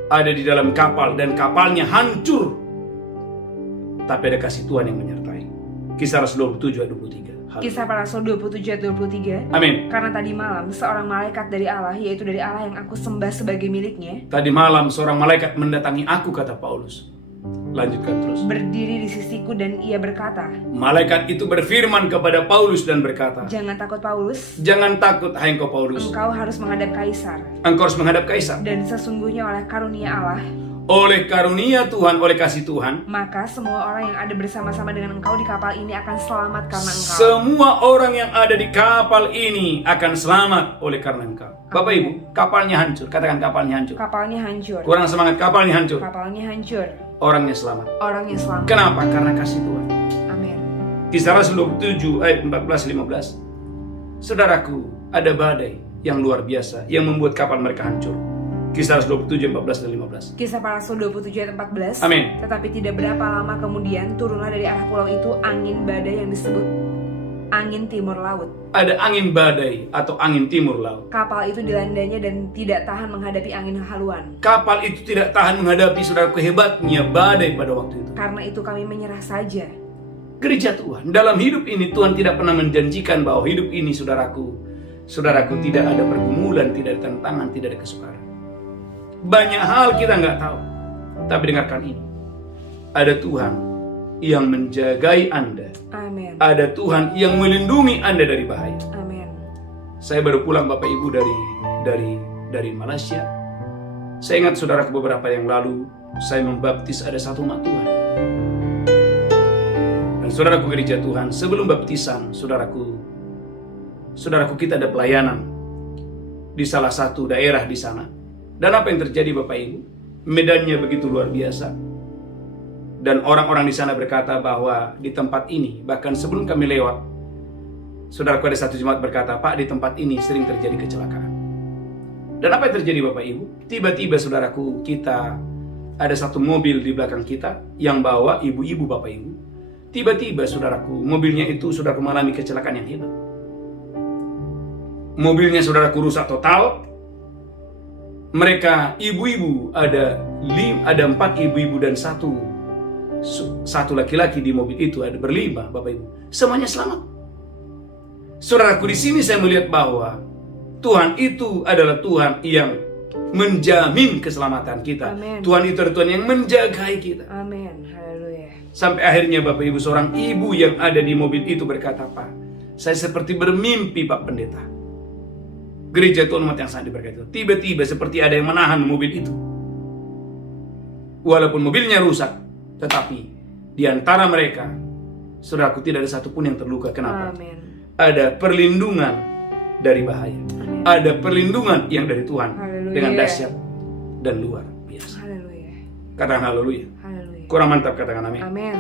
ada di dalam kapal dan kapalnya hancur, tapi ada kasih Tuhan yang menyertai. Kisah Rasul 27 ayat 23. Kisah para Rasul 27 ayat 23. Amin. Karena tadi malam seorang malaikat dari Allah, yaitu dari Allah yang aku sembah sebagai miliknya, Tadi malam seorang malaikat mendatangi aku, kata Paulus. Lanjutkan terus. berdiri di sisiku dan ia berkata, Malaikat itu berfirman kepada Paulus dan berkata, jangan takut Paulus, jangan takut hai engkau Paulus. engkau harus menghadap Kaisar. Engkau harus menghadap Kaisar. Dan sesungguhnya oleh karunia Allah, Oleh karunia Tuhan, oleh kasih Tuhan, maka semua orang yang ada bersama-sama dengan engkau di kapal ini akan selamat karena engkau. semua orang yang ada di kapal ini akan selamat oleh karena engkau. Bapak Ibu, kapalnya hancur. Katakan kapalnya hancur. Kapalnya hancur. Kurang semangat, kapalnya hancur. Kapalnya hancur. Orangnya selamat. Orangnya selamat. Kenapa? Karena kasih Tuhan. Kisah Rasul 27 ayat 14-15. Saudaraku, ada badai yang luar biasa yang membuat kapal mereka hancur. Kisah Rasul 27 14 dan 15. Kisah para Rasul 27 ayat 14. Amin. Tetapi tidak berapa lama kemudian turunlah dari arah pulau itu angin badai yang disebut angin timur laut. Ada angin badai atau angin timur laut. Kapal itu dilandanya dan tidak tahan menghadapi angin haluan. Kapal itu tidak tahan menghadapi, saudaraku, hebatnya badai pada waktu itu. Karena itu kami menyerah saja. Gereja Tuhan, dalam hidup ini Tuhan tidak pernah menjanjikan bahwa hidup ini, saudaraku tidak ada pergumulan, tidak ada tantangan, tidak ada kesukaran. Banyak hal kita nggak tahu, tapi dengarkan ini. Ada Tuhan yang menjagai Anda. Amin. Ada Tuhan yang melindungi Anda dari bahaya. Amin. Saya baru pulang Bapak Ibu dari Malaysia. Saya ingat saudaraku, beberapa yang lalu saya membaptis ada satu umat Tuhan. Dan saudaraku gereja Tuhan, sebelum baptisan, saudaraku kita ada pelayanan di salah satu daerah di sana. Dan apa yang terjadi Bapak Ibu? Medannya begitu luar biasa. Dan orang-orang di sana berkata bahwa di tempat ini, bahkan sebelum kami lewat, saudaraku ada satu jemaat berkata, Pak, di tempat ini sering terjadi kecelakaan. Dan apa yang terjadi Bapak Ibu? Tiba-tiba saudaraku, kita ada satu mobil di belakang kita yang bawa ibu-ibu Bapak Ibu. Tiba-tiba saudaraku, mobilnya itu saudaraku mengalami kecelakaan yang hebat. Mobilnya saudaraku rusak total. Mereka ibu-ibu ada 4 ibu-ibu dan satu laki-laki di mobil itu, ada berlima Bapak Ibu. Semuanya selamat. Saudaraku, di sini saya melihat bahwa Tuhan itu adalah Tuhan yang menjamin keselamatan kita. Amen. Tuhan itu adalah Tuhan yang menjagai kita. Amin. Haleluya. Sampai akhirnya Bapak Ibu, seorang ibu yang ada di mobil itu berkata, Pak, saya seperti bermimpi Pak Pendeta. Gereja Tuhan umat yang sangat diberkati. Tiba-tiba seperti ada yang menahan mobil itu. Walaupun mobilnya rusak, tetapi di antara mereka, saudaraku, tidak ada satupun yang terluka. Kenapa? Amin. Ada perlindungan dari bahaya. Amin. Ada perlindungan yang dari Tuhan. Haleluya. Dengan dahsyat dan luar biasa. Haleluya. Katakan haleluya. Haleluya. Kurang mantap, katakan amin. Amin.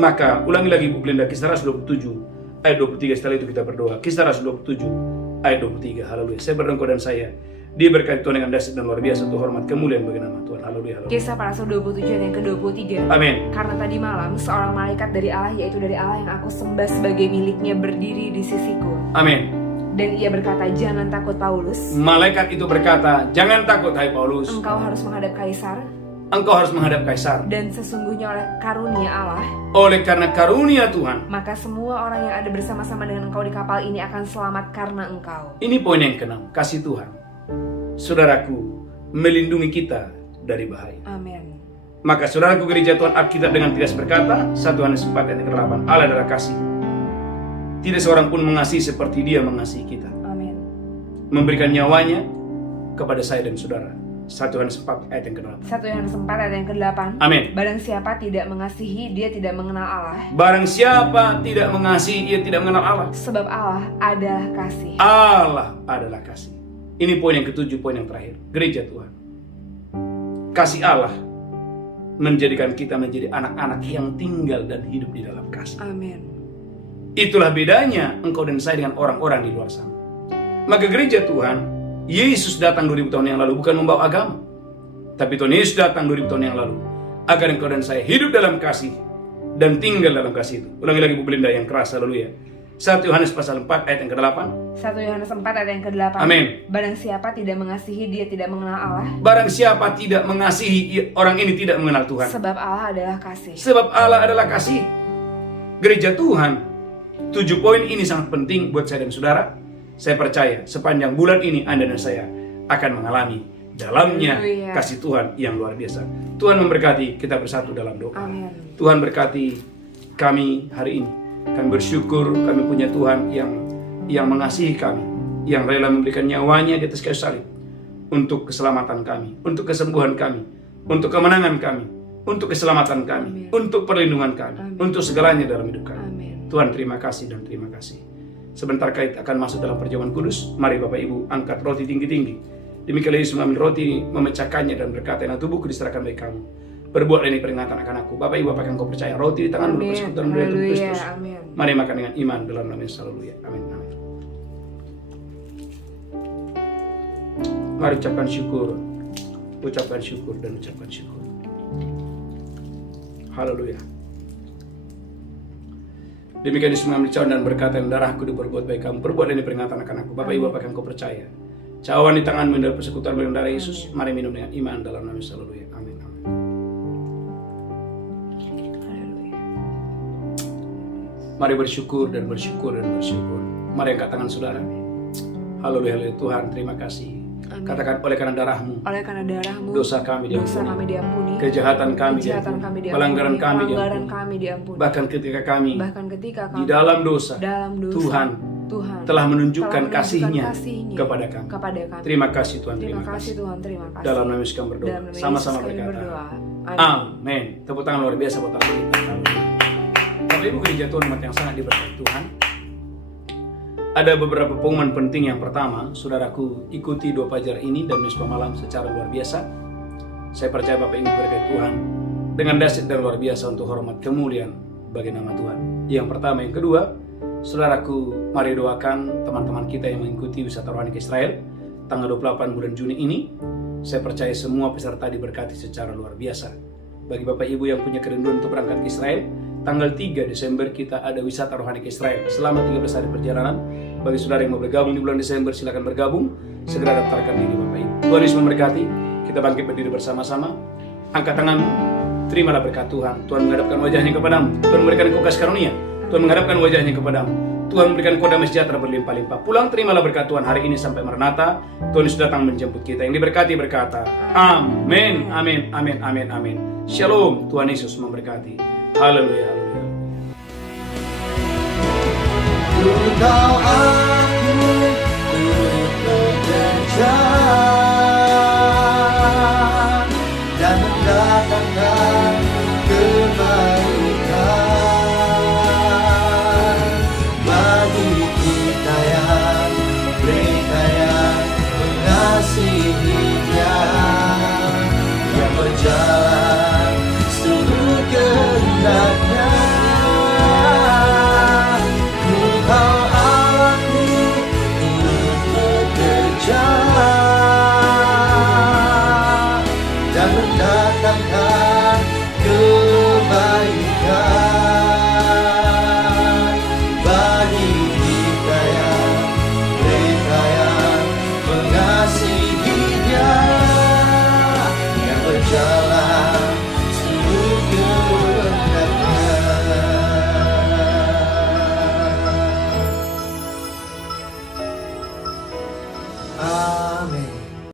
Maka ulangi lagi Bu Belinda, Kisah Rasul 27 ayat 23. Setelah itu kita berdoa. Kisah Rasul 27 ayat 23. Haleluya. Saya berengkau dan saya diberkati Tuhan dengan dahsyat dan luar biasa untuk hormat kemuliaan bagi nama Tuhan. Haleluya. Haleluya. Kisah para Rasul 27 ayat yang ke-23. Amin. Karena tadi malam seorang malaikat dari Allah, yaitu dari Allah yang aku sembah sebagai miliknya, berdiri di sisiku. Amin. Dan ia berkata, jangan takut Paulus. Malaikat itu berkata, jangan takut hai Paulus. Engkau harus menghadap Kaisar. Engkau harus menghadap Kaisar. Dan sesungguhnya oleh karunia Allah, Oleh karena karunia Tuhan. maka semua orang yang ada bersama-sama dengan engkau di kapal ini akan selamat karena engkau. Ini poin yang ke-6, kasih Tuhan. Saudaraku, melindungi kita dari bahaya. Amin. Maka saudaraku gereja Tuhan, Alkitab dengan tegas berkata, 1 Yohanes 4 ayat 8, Allah adalah kasih. Tidak seorang pun mengasihi seperti Dia mengasihi kita. Amin. Memberikan nyawanya kepada saya dan saudara. 1 Yohanes 4 ayat yang ke-8. 1 Yohanes 4 ayat yang ke-8. Amin. Barang siapa tidak mengasihi, dia tidak mengenal Allah. Barang siapa tidak mengasihi, ia tidak mengenal Allah. Sebab Allah adalah kasih. Allah adalah kasih. Ini poin yang ke-7, poin yang terakhir. Gereja Tuhan, kasih Allah menjadikan kita menjadi anak-anak yang tinggal dan hidup di dalam kasih. Amin. Itulah bedanya engkau dan saya dengan orang-orang di luar sana. Maka gereja Tuhan, Yesus datang 2000 tahun yang lalu bukan membawa agama, tapi Tuhan Yesus datang 2000 tahun yang lalu agar engkau dan saya hidup dalam kasih dan tinggal dalam kasih itu. Ulangi lagi Bu Belinda yang keras, haleluya. 1 Yohanes pasal 4 ayat yang ke-8. 1 Yohanes 4 ayat yang ke-8. Amin. Barang siapa tidak mengasihi, dia tidak mengenal Allah. Barang siapa tidak mengasihi, orang ini tidak mengenal Tuhan. Sebab Allah adalah kasih. Sebab Allah adalah kasih. Gereja Tuhan, 7 poin ini sangat penting buat saya dan saudara. Saya percaya sepanjang bulan ini Anda dan saya akan mengalami dalamnya Haleluya. kasih Tuhan yang luar biasa. Tuhan memberkati, kita bersatu dalam doa. Amin. Tuhan berkati kami hari ini. Kami bersyukur kami punya Tuhan yang mengasihi kami, yang rela memberikan nyawanya di atas kayu salib untuk keselamatan kami, untuk kesembuhan kami, untuk kemenangan kami, untuk keselamatan kami, Amin. untuk perlindungan kami, Amin. untuk segalanya dalam hidup kami. Amin. Tuhan terima kasih dan terima kasih. Sebentar kita akan masuk dalam perjamuan kudus. Mari Bapak Ibu angkat roti tinggi-tinggi. Demikian Yesus mengambil roti, memecahkannya dan berkata, "Nah, tubuhku diserahkan bagi kamu. Perbuatlah ini peringatan akan aku. Bapak Ibu apakah engkau percaya? Roti di tangan dulu persekutuan beliau Tuhan Haleluya. Kristus. Amin. Mari makan dengan iman dalam nama Yesus. Haleluya. Amin. Amin. Mari ucapkan syukur. Ucapkan syukur dan ucapkan syukur. Haleluya. Demikian Yesus mengambil cawan dan berkata, darahku diperbuat baik kamu. Perbuat ini peringatan akan aku. Bapak Ibu apakah engkau percaya? Cawan di tanganmu dari persekutuan beliau darah Yesus. Mari minum dengan iman dalam nama Yesus. Haleluya. Amin. Amin. Haleluya. Mari bersyukur dan bersyukur dan bersyukur. Mari angkat tangan saudara. Haleluya. Haleluya. Tuhan terima kasih. Amin. Katakan oleh karena darahmu, Oleh karena darahmu, dosa kami dosa diampuni, kami diampuni, kejahatan kami kejahatan diampuni, kami diampuni, pelanggaran kami pelanggaran diampuni. kami diampuni. Bahkan ketika kami Ketika di dalam dosa, dalam dosa, Tuhan telah menunjukkan kasih-Nya kepada kami. Terima kasih Tuhan, Terima terima kasih kasih. Tuhan, terima kasih. Dalam nama Yesus kami berdoa. Dalam nama Yesus Sama-sama kami berkata. berdoa. Amin. Amin. Tepuk tangan luar biasa buat Allah kita. Bapak Ibu gereja Tuhan umat yang sangat diberkati Tuhan. Ada beberapa pengumuman penting. Yang pertama, saudaraku, ikuti 2 pelajar ini dan misa malam secara luar biasa. Saya percaya Bapak Ibu berkat Tuhan dengan dahsyat dan luar biasa untuk hormat kemuliaan bagi nama Tuhan. Yang pertama, yang kedua, saudaraku, mari doakan teman-teman kita yang mengikuti wisata rohani ke Israel tanggal 28 bulan Juni ini. Saya percaya semua peserta diberkati secara luar biasa. Bagi Bapak Ibu yang punya kerinduan untuk berangkat ke Israel, tanggal 3 Desember kita ada wisata rohani ke Israel selama 13 hari perjalanan. Bagi saudara yang mau bergabung di bulan Desember, silakan bergabung. Segera daftarkan diri Bapak Ibu. Tuhan Yesus memberkati. Kita bangkit berdiri bersama-sama. Angkat tanganmu. Terimalah berkat Tuhan. Tuhan menghadapkan wajahnya kepadamu. Tuhan memberikan engkau kasih karunia. Tuhan menghadapkan wajahnya kepadamu. Tuhan memberikan engkau damai sejahtera berlimpah-limpah. Pulang terimalah berkat Tuhan hari ini sampai Maranatha. Tuhan Yesus datang menjemput kita. Yang diberkati berkata, amin, amin, amin, amin, amin. Shalom. Tuhan Yesus memberkati. Haleluya, haleluya. Engkau